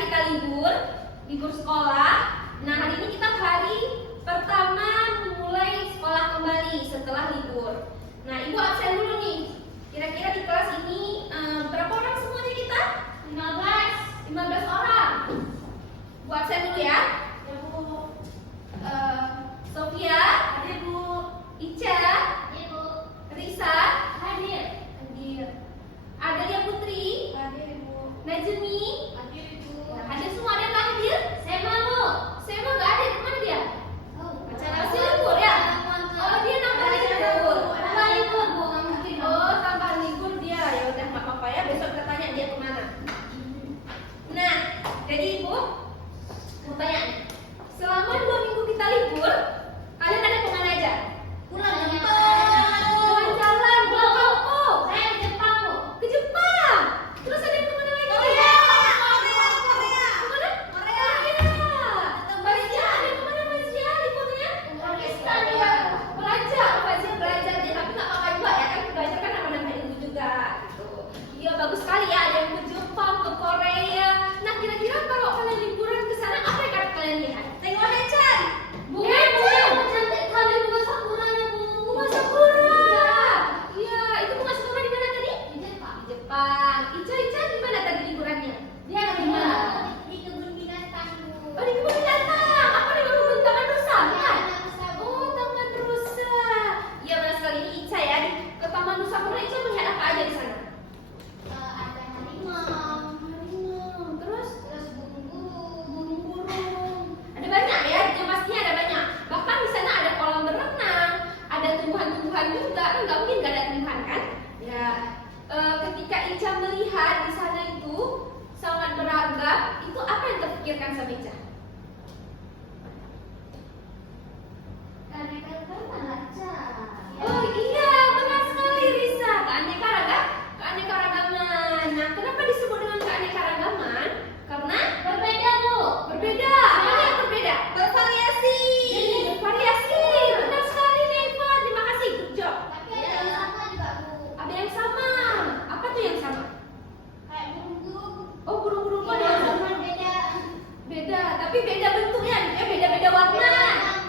kita libur sekolah. Nah, hari ini kita hari pertama mulai sekolah kembali setelah libur. Nah, Ibu absen dulu nih. Kira-kira di kelas ini berapa orang semuanya kita? 15 orang. Bu absen dulu ya. Ya, Bu. Sofia, Hadir, Bu. Ica, Ya, Bu. Risa, Hadir. Adelia Putri, Hadir, Bu. Najmi. Hadir, Bu. Nah, hadir semua, ada yang nggak hadir? Sema, Bu. Sema nggak hadir, kemana dia? Oh, Masih libur ya? Oh, dia nambah libur. Tambah libur, Bu. Nggak mungkin. Oh, tambah libur dia. Ya udah nggak apa-apa ya. Besok kita tanya dia kemana. Nah, jadi Ibu mau tanya nih. Selama 2 minggu kita libur, kalian ada kemana aja? Pulang Jalan-jalan, pulang kampung. Saya ke Jepang, Bu. Ke Jepang. Terus ada yang kemana lagi? Korea. Kemana? Malaysia. Ada yang kemana Malaysia liburnya? Pakistan juga. Belajar deh, tapi nggak apa-apa juga ya, kan belajar kan nambah ilmu juga gitu. Iya, bagus sekali ya, ada yang ke Jepang, ke Korea. Nah, kira-kira kalau kalian liburan ke sana, apa yang akan kalian lihat? Tengok Haechan. Bunga Cantik kali bunga sakuranya, Bu. bunga sakura. Iya, itu bunga sakura di mana tadi? Di Jepang. Di Jepang. Ica di mana tadi liburannya? Dia di mana? Di kebun binatang, Bu. Oh, di kebun binatang. Apa di kebun Taman Rusa? Iya, Bukan? Taman Rusa, Bu. Oh, Taman Rusa. Iya, benar sekali, ini Ica ya. Ke Taman Rusa Sakura, Ica melihat apa aja di sana? Ada harimau. Terus Terus burung-burung. burung-burung. Ada banyak ya, yang pastinya ada banyak. Bahkan di sana ada kolam berenang, ada tumbuhan-tumbuhan juga. Kan nggak mungkin nggak ada tumbuhan kan? Ya, ketika Ica melihat di sana itu sangat beragam, itu apa yang terpikirkan sama Ica? Keanekaragaman aja. Oh iya, benar sekali Risa. Keanekaragaman. Nah, kenapa disebut dengan keanekaragaman? Karena Berbeda, Bu. berbeda. Apa yang berbeda? Bervariasi. Bervariasi. Benar sekali Neva. Terima kasih. Good job. Tapi ada yang sama juga, Bu. Ada yang sama. Apa tuh yang sama? Kayak burung-burung. Oh, burung-burung Iya, ada yang sama. cuma beda. Beda, tapi beda bentuknya, beda-beda warna.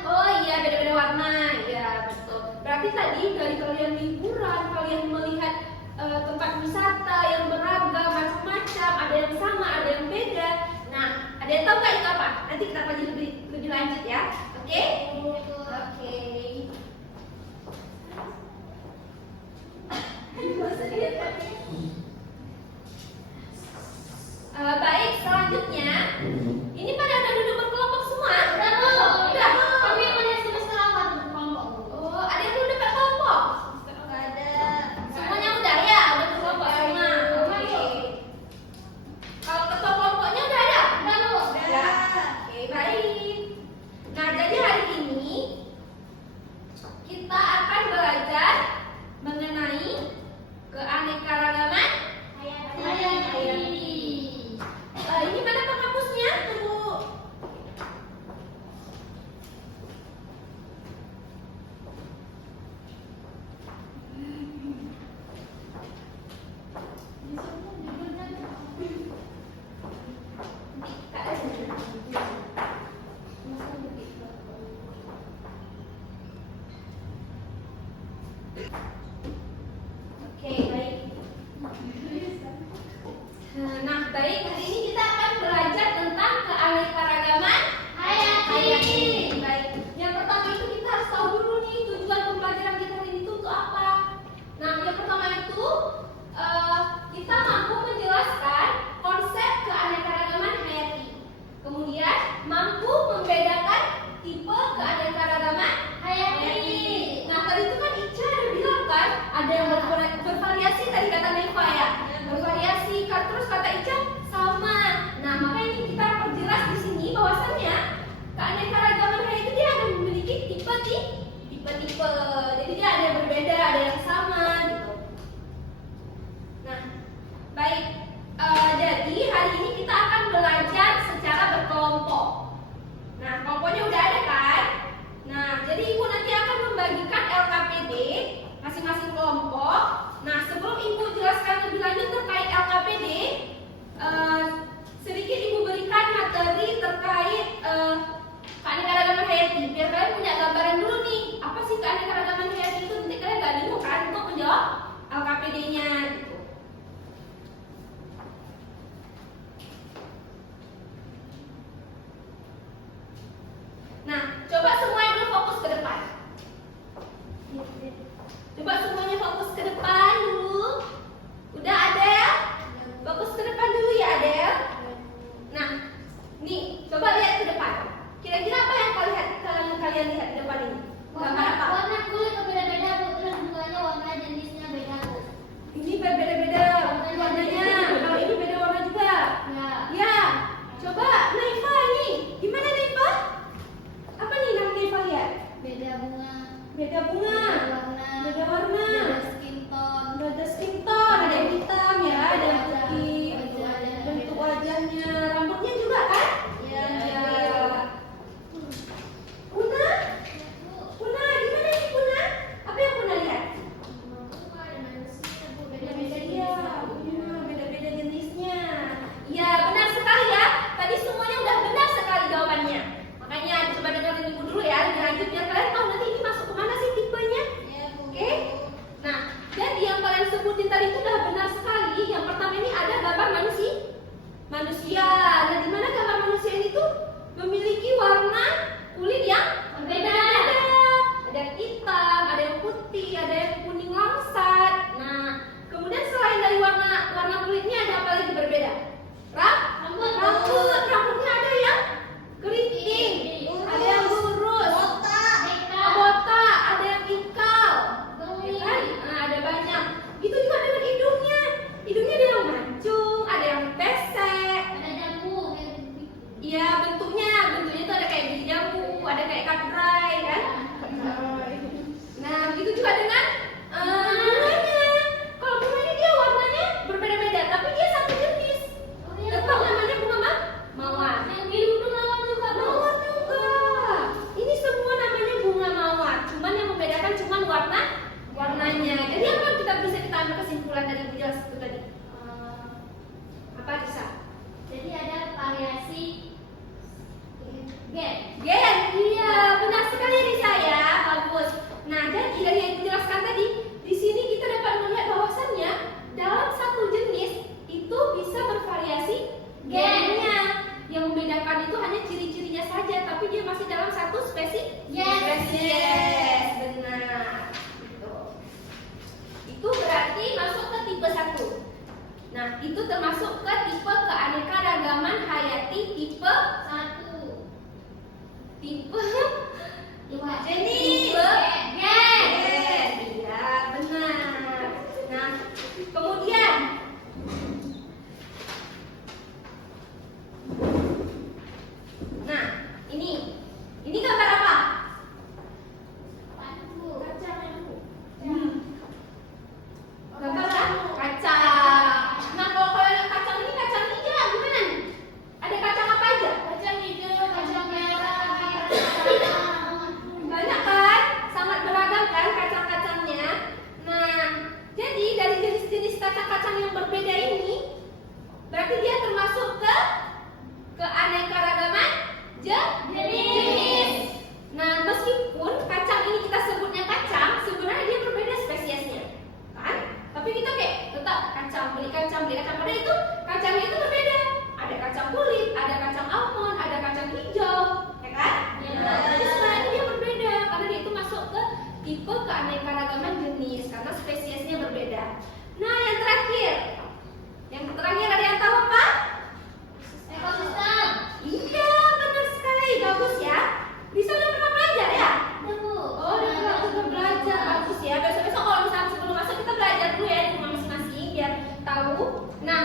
Oh iya, beda-beda warna. Iya, betul. Berarti tadi dari kalian liburan, kalian melihat tempat wisata yang beragam, macam-macam, ada yang sama, ada yang beda. Nah, ada yang tahu nggak itu apa? Nanti kita kaji lebih lanjut ya. Oke? Oke. Baik, selanjutnya ini pada udah duduk berkelompok semua? Udah, Bu. Udah. Tapi yang ada semester awal berkelompok, Bu. Oh, ada yang belum dapat kelompok? Nggak ada. Semuanya udah ya, udah berkelompok semua. Oke. Kalau ketua kelompoknya udah ada? Udah, Bu. Ya. Oke, baik. Nah, jadi hari ini kita akan belajar mengenai keanekaragaman hayati. Ini mana penghapusnya? Tunggu. Oke, baik. Nah, baik, hari ini kita akan belajar tentang keanekaragaman hayati. Baik. Yang pertama itu kita harus tahu dulu nih tujuan pembelajaran kita hari ini itu untuk apa. Nah, yang pertama itu kita mampu menjelaskan konsep keanekaragaman hayati. Kemudian mampu membedakan tipe keanekaragaman hayati. Nah, tadi itu kan Ica ada bilang kan ada yang bervariasi, tadi kata Neva ya. Bervariasi, terus kata Ica sama. Nah, makanya ini kita perjelas di sini bahwasannya keanekaragaman hayati itu dia ada memiliki tipe-tipe. Jadi dia ada yang berbeda, ada yang sama gitu. Nah, baik. Jadi hari ini kita akan belajar secara berkelompok. Nah, kelompoknya udah ada kan? Nah, jadi Ibu nanti akan membagikan LKPD masing-masing kelompok. Nah, sebelum Ibu jelaskan lebih lanjut terkait LKPD, sedikit Ibu berikan materi terkait keanekaragaman hayati. Biar kalian punya gambaran dulu nih, apa sih keanekaragaman hayati itu? Nanti kalian gak bingung kan untuk menjawab LKPD-nya gitu. Nah, coba semuanya dulu fokus ke depan. Coba semuanya fokus ke depan dulu. Udah Adel? Fokus ke depan dulu ya Adel. Nah, nih coba lihat ke depan. Kira-kira apa yang kalian lihat di depan ini? Gambar apa? Warna kulit berbeda-beda, Bu. Terus bunganya warna jenisnya beda, Bu. Ini berbeda-beda warnanya. Kalau ini beda warna juga. Ya. Ya. Coba Naifa nih. Gimana Naifa? Apa nih yang Naifa lihat? Beda bunga. Beda bunga. Beda warna. Beda skin tone. Beda skin tone. Ada yang hitam ya, ada yang putih. Bentuk wajahnya, rambutnya juga kan? Iya. Ya. Puna? Puna, gimana nih Puna? Apa yang Puna lihat? Beda-beda dia. Beda-beda jenisnya. Ya, benar sekali ya. Tadi semuanya udah benar sekali jawabannya. Makanya coba dengerin ibu dulu ya, lebih lanjut biar kalian tahu nanti ini masuk kemana sih tipenya. Oke? Nah, jadi yang kalian sebutin tadi itu udah benar sekali. Yang pertama ini ada gambar manusia. Nah, di mana gambar manusia ini tuh memiliki warna kulit yang berbeda-beda. Ada yang hitam, ada yang putih, ada yang kuning langsat. Nah, kemudian selain dari warna kulitnya ada apa lagi berbeda? Rambutnya ada yang keriting, ada yang lurus, botak, ada yang ikal, ya kan? Nah, ada banyak. Itu juga dengan hidungnya. Hidungnya ada yang mancung, ada yang pesek. Iya, bentuknya itu ada kayak biji jambu, ada kayak katrai kan? Nah, begitu juga dengan bunganya. Kalau bunga ini dia warnanya berbeda-beda, tapi dia satu jenis. Tetap namanya bunga mawar. Mawar juga. Ini semua namanya bunga mawar. Cuman yang membedakan cuman warnanya. Jadi apa kita bisa ambil kesimpulan dari Bu jelas itu tadi? Apa Lisa? Jadi ada variasi gen. Gen, iya benar sekali Risa ya, bagus. Nah, jadi dari yang dijelaskan tadi, di sini kita dapat melihat bahwasannya dalam satu jenis itu bisa bervariasi gennya. Yang membedakan itu hanya ciri-cirinya saja, tapi dia masih dalam satu spesies. Spesies, benar. Itu berarti masuk ke tipe 1. Nah, itu termasuk ke tipe keanekaragaman hayati tipe 1. Tipe jenis gen. Iya, benar. Nah, kemudian ini gambar apa? Gambar kacang. Nah, kalau kalian kacang ini kacang hijau gimana nih? Ada kacang apa aja? Kacang hijau, kacang merah, Banyak kan? Sangat beragam kan kacang-kacangnya. Nah, jadi dari jenis-jenis kacang-kacang yang berbeda ini, berarti dia termasuk ke keanekaragaman jenis. Nah, meskipun kacang ini kita sebutnya kacang, sebenarnya dia berbeda spesiesnya, kan? Tapi kita kayak tetap beli kacang. Padahal itu kacangnya itu berbeda. Ada kacang kulit, ada kacang almond, ada kacang hijau, ya kan? Nah, jadi sebenarnya dia berbeda karena dia itu masuk ke tipe keanekaragaman jenis karena spesiesnya berbeda. Nah, yang terakhir ada yang tahu apa? ekosistem. Iya, benar sekali, bagus ya. Bisa udah pernah belajar ya? Oh, udah belajar, bagus ya. Besok-besok kalau misalnya sebelum masuk kita belajar dulu ya di rumah masing-masing biar tahu. Nah,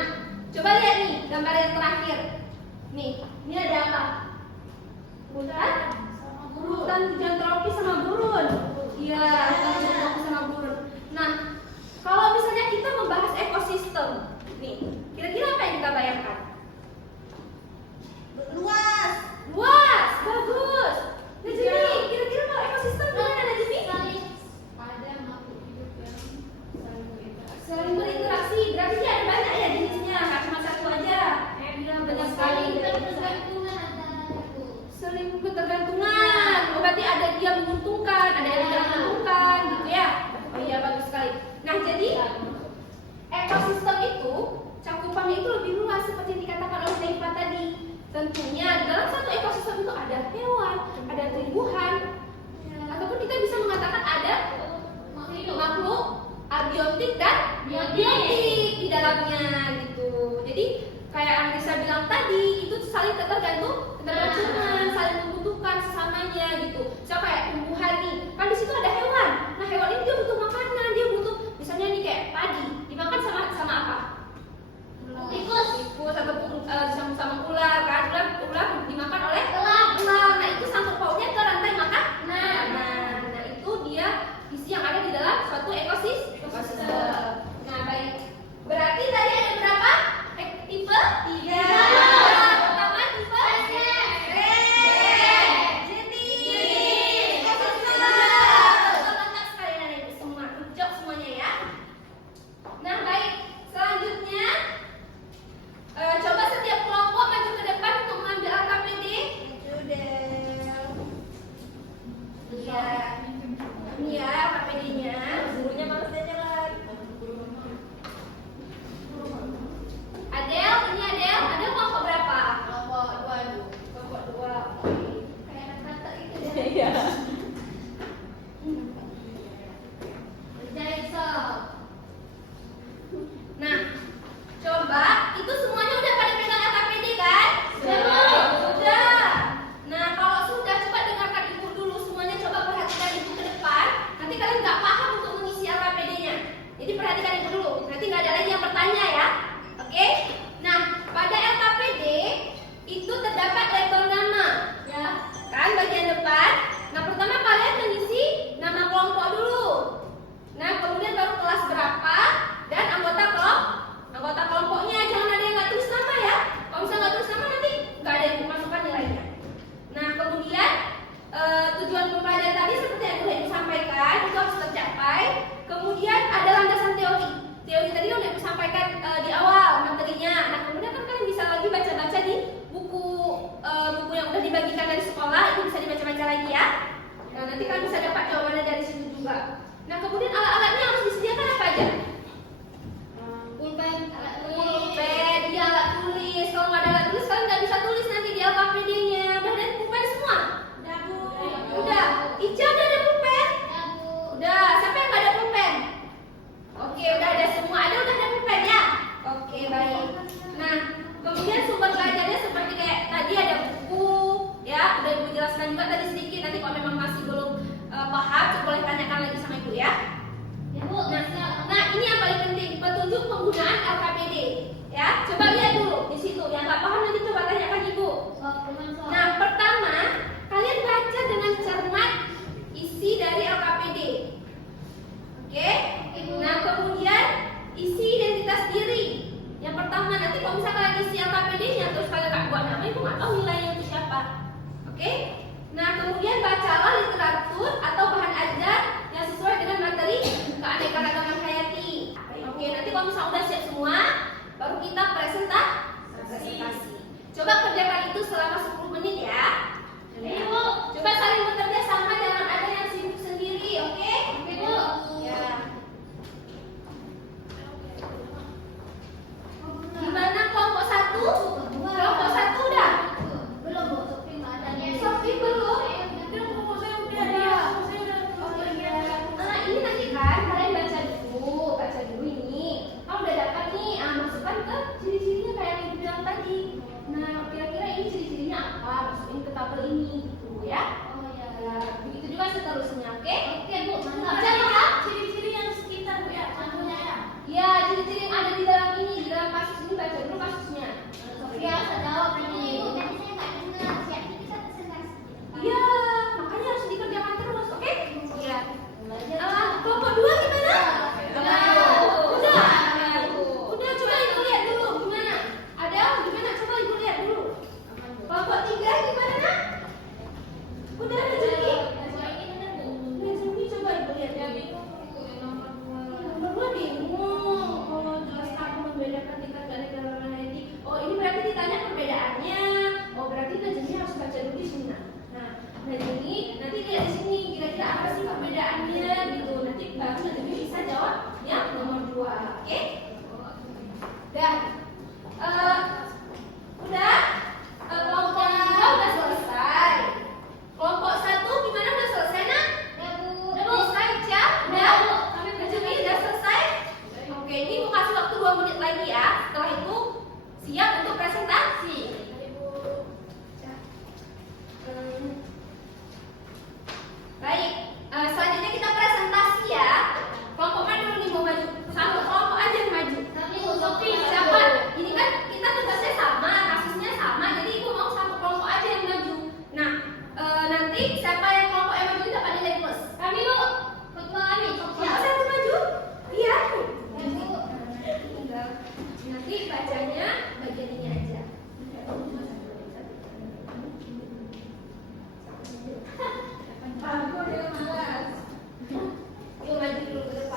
coba lihat nih gambar yang terakhir. Nih, ini ada apa? Hutan hujan tropis sama gurun. Iya, hutan hujan tropis sama gurun. Nah, kalau misalnya kita membahas ekosistem, nih, kira-kira apa yang kita bayangkan? Luas, bagus. Nah, jadi kira-kira kalau ekosistem gimana Najmi? Ada makhluk hidup yang Saling berinteraksi, berarti dia ada banyak ya jenisnya, nggak cuma satu aja. Benar sekali. tentunya di dalam satu ekosistem itu ada hewan, ada tumbuhan, ataupun kita bisa mengatakan ada makhluk abiotik dan biotik di dalamnya gitu. Jadi kayak yang Risa bilang tadi, itu saling ketergantungan, saling membutuhkan sesamanya gitu. So kayak tumbuhan nih, kan di situ ada hewan. Nah hewan ini dia butuh makanan, dia butuh misalnya nih kayak padi, dimakan sama apa? Tikus ataupun sama ular kan, ular dimakan oleh ular. Nah itu sangkut pautnya ke rantai makan. Nah itu dia isi yang ada di dalam suatu ekosistem. Nah baik, berarti tadi ada berapa tipe? 3. Pertama tipe jenis lengkap sekali anak ibu semua, ucap semuanya ya. Nah baik, selanjutnya coba setiap kelompok maju ke depan untuk mengambil LKPD. Iya, ini ya LKPD-nya. Gurunya malasnya jalan. Adel, ini Adel. Adel kelompok berapa? Kelompok 2 Bu. Kelompok 2. Kayak anak kata itu deh. Iya. Nah, coba itu semuanya udah pada pegang LKPD kan? Sudah. Nah, kalau sudah coba dengarkan ibu dulu semuanya, coba perhatikan ibu ke depan. Nanti kalian nggak paham untuk mengisi LKPD-nya. Jadi perhatikan ibu dulu. Nanti nggak ada lagi yang bertanya ya. Oke? Nah, pada LKPD itu terdapat label nama. Ya, kan bagian depan. Nah, pertama kalian mengisi nama kelompok dulu. Nah, kemudian baru kelas berapa dan anggota kelompoknya. Jangan ada yang nggak tulis nama ya. Kalau misalnya nggak tulis nama nanti nggak ada yang dimasukkan nilainya. Nah, kemudian tujuan pembelajaran tadi seperti yang sudah Ibu sampaikan itu harus tercapai. Kemudian ada landasan teori. Teori tadi udah Ibu sampaikan di awal materinya. Nah, kemudian kan kalian bisa lagi baca-baca di buku yang udah dibagikan dari sekolah. Itu bisa dibaca-baca lagi ya. Nah, nanti kalian bisa dapat jawabannya dari situ juga. Nah, kemudian alat-alatnya harus disediakan apa aja? Pulpen, dia alat tulis. Kalau nggak ada alat tulis, kalian nggak bisa tulis nanti di LKPD-nya. Udah ada pulpen semua? Udah. Ica udah ada pulpen? Udah. Siapa yang nggak ada pulpen? Oke, udah ada semua. Udah ada pulpen ya? Oke, baik. Nah, kemudian sumber belajarnya seperti kayak tadi ada buku, ya. Udah Ibu jelaskan juga tadi sedikit. Nanti kalau memang masih belum paham, boleh tanyakan lagi sama Ibu ya. Nah, ini yang paling penting, petunjuk penggunaan LKPD. Ya, coba lihat dulu di situ. Yang nggak paham nanti coba tanyakan Ibu. Nah, pertama, kalian baca dengan cermat isi dari LKPD. Oke? Nah, kemudian isi identitas diri. Yang pertama, nanti kalau misalnya kalian isi LKPD-nya terus kalian nggak buat nama, Ibu nggak tahu nilainya itu siapa. Oke? Nah, kemudian bacalah literatur atau bahan ajar yang sesuai dengan materi keanekaragaman hayati. Oke, nanti kalau misalnya udah siap semua, baru kita presentasi. Coba kerjakan itu selama 10 menit ya. Ibu, coba saling bekerja sama, jangan ada yang sibuk sendiri, oke? Ibu. Ya. Gimana kelompok 1? Kelompok 1 udah? Belum, Bu. Sofi belum? Nah, ini nanti kan kalian baca dulu ini. Kalau udah dapat nih, masukkan ke ciri-cirinya kayak yang dibilang tadi. Nah, kira-kira ini ciri-cirinya apa? Masukin ke tabel ini, gitu ya. Ya, begitu juga seterusnya, oke? Oke, Bu. Mantap. Baca Ciri-ciri yang sekitar, Bu, ya. Contohnya ya. ya, ciri-ciri yang ada di dalam ini, di dalam kasus ini baca dulu kasusnya. Sofia, saya jawab ini. Bu, tadi saya nggak dengar. Siapa kita presentasi? Iya, makanya harus dikerjakan terus, oke? Iya. Kelompok 2 gimana? Udah, coba Ibu lihat dulu gimana? Ada gimana? Coba Ibu lihat dulu. Kelompok 3 gimana? Udah rezeki? Rezeki coba Ibu lihat ya. Nomor 2 bingung. Oh, jelas aku membedakan tingkat keanekaragaman hayati. Oh, ini berarti ditanya perbedaannya. Oh, berarti Najmi harus baca dulu di sini. Nah, Najmi nanti lihat di sini kira-kira apa sih perbedaannya gitu. Nanti baru Najmi bisa jawab yang nomor 2. Oke? Udah. Udah?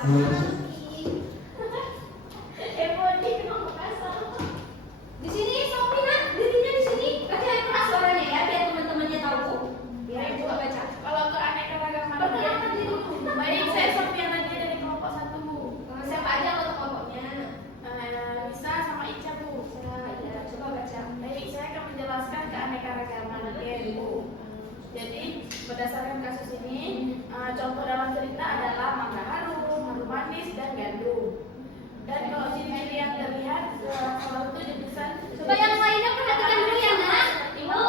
Ebony ngomong kasar. Di sini Sophie nak, dirinya di sini. Baca yang keras suaranya ya, biar teman-temannya tahu. Biar ibu baca. Kalau keanekaragaman Perkenalkan diri dulu. baik, saya Sophia Nadia dari kelompok 1. Siapa aja kalau kelompoknya? Nisa sama Ica, Bu. Ya, coba baca. Baik, saya akan menjelaskan keanekaragaman gen, Bu. Jadi, berdasarkan kasus ini, contoh dalam cerita adalah mangga harum, harum manis, dan gandum. Dan kalau ciri-ciri yang terlihat, salah satu jepisan. Coba yang lainnya perhatikan dulu ya nak. Ibu.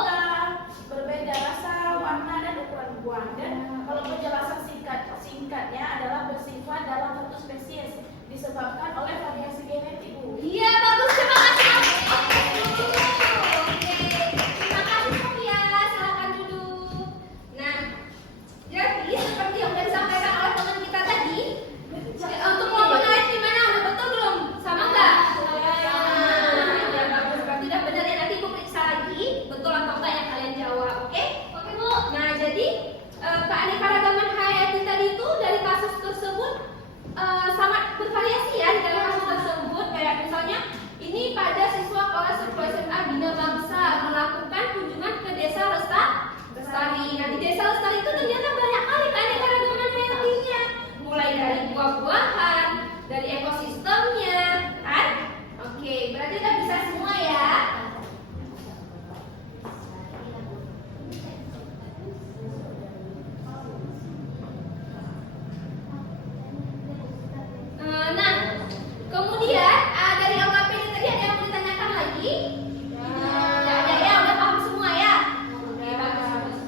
Berbeda rasa, warna, dan ukuran buah. Dan kalau penjelasan singkatnya adalah bersifat dalam satu spesies disebabkan oleh variasi genetik, Bu. Iya bagus, terima kasih. Oke, terima kasih Sophia. Silakan duduk. Nah, jadi seperti yang sudah disampaikan oleh teman kita tadi, untuk kelompok lain gimana? Udah betul belum? Sama nggak? Ya bagus. Berarti udah benar ya. Nanti ibu periksa lagi betul atau enggak yang kalian jawab. Oke? Oke Bu. Nah jadi keanekaragaman hayati tadi itu dari kasus tersebut sangat bervariasi ya di dalam kasus tersebut. Kayak misalnya ini pada siswa kelas 10 SMA Bina Bangsa melakukan kunjungan ke desa Lestari. Nah di desa Lestari itu ternyata banyak kali keanekaragaman hayatinya, mulai dari buah-buahan, dari ekosistemnya, kan? Oke, berarti udah bisa semua ya. Nah, kemudian dari LKPD tadi ada yang mau ditanyakan lagi? Nggak ada ya, udah paham semua ya? Oke, bagus.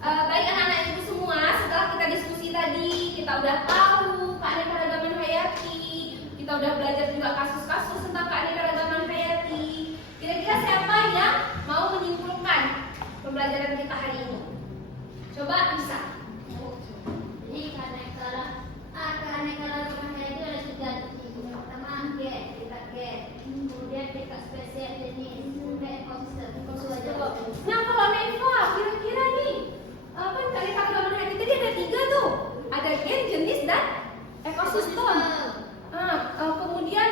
Baik anak-anak ibu semua, setelah kita diskusi tadi, kita udah tahu keanekaragaman hayati, kita udah belajar juga kasus-kasus tentang keanekaragaman hayati. Kira-kira siapa yang mau menyimpulkan pembelajaran kita hari ini? Coba bisa. Jadi keanekaragaman hayati ada 3 titik. Yang pertama gen, kita gen. Kemudian kita spesies jenis, kemudian ekosistem. Nah kalau Neva, kira-kira nih apa keanekaragaman hayati tadi ada 3 tuh. Ada gen, jenis, dan ekosistem. Kemudian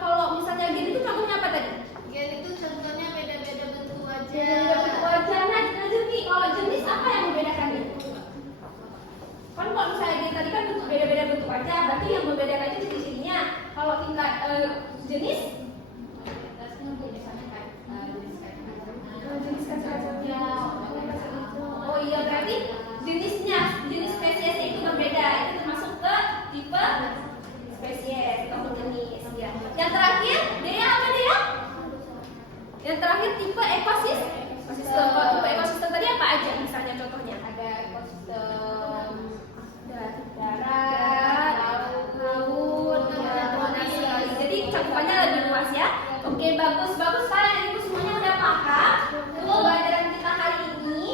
kalau misalnya gen itu contohnya apa tadi? Gen itu contohnya beda-beda bentuk wajah. Beda-beda bentuk wajah. Nah, jadi kalau jenis apa yang membedakan itu? Kan kalau misalnya gen tadi kan beda-beda bentuk wajah, berarti yang membedakan itu ciri-cirinya. Kalau tingkat jenis jenis kaca-kacanya. Oh iya, berarti jenisnya, jenis spesiesnya itu berbeda. Itu termasuk ke tipe spesies atau jenis ya. Yang terakhir, Dea apa Dea? Yang terakhir tipe ekosistem. Tipe ekosistem tadi apa aja misalnya contohnya? Ada ekosistem darat, laut, banyak sekali. Jadi cakupannya lebih luas ya. Oke, bagus kalian ibu semuanya udah paham pembelajaran kita hari ini.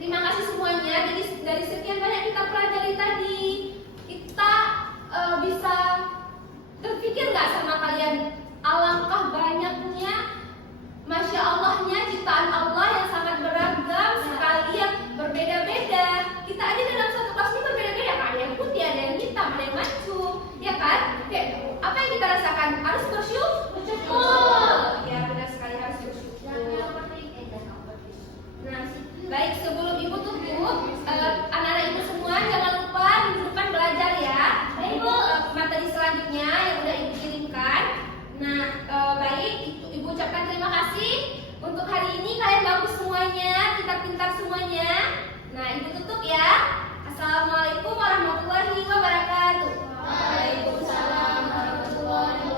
Terima kasih semuanya. Jadi dari sekian banyak kita pelajari tadi, kita bisa terpikir nggak sama kalian alangkah banyaknya, masya Allahnya ciptaan Allah yang sangat beragam sekali, yang berbeda-beda. Kita aja dalam satu kelas ini berbeda-beda, ada yang putih, ada yang hitam, ada yang mancung, ya kan? Oke, apa yang kita rasakan? Harus bersyukur. Ya benar sekali, harus bersyukur. Nah, baik sebelum ibu tutup, anak-anak ibu semua jangan lupa minggu depan belajar ya. Baik ibu, materi selanjutnya yang udah ibu kirimkan. Nah, baik ibu ucapkan terima kasih untuk hari ini, kalian bagus semuanya, pintar-pintar semuanya. Nah, ibu tutup ya. Assalamualaikum warahmatullahi wabarakatuh. Waalaikumsalam warahmatullahi wabarakatuh.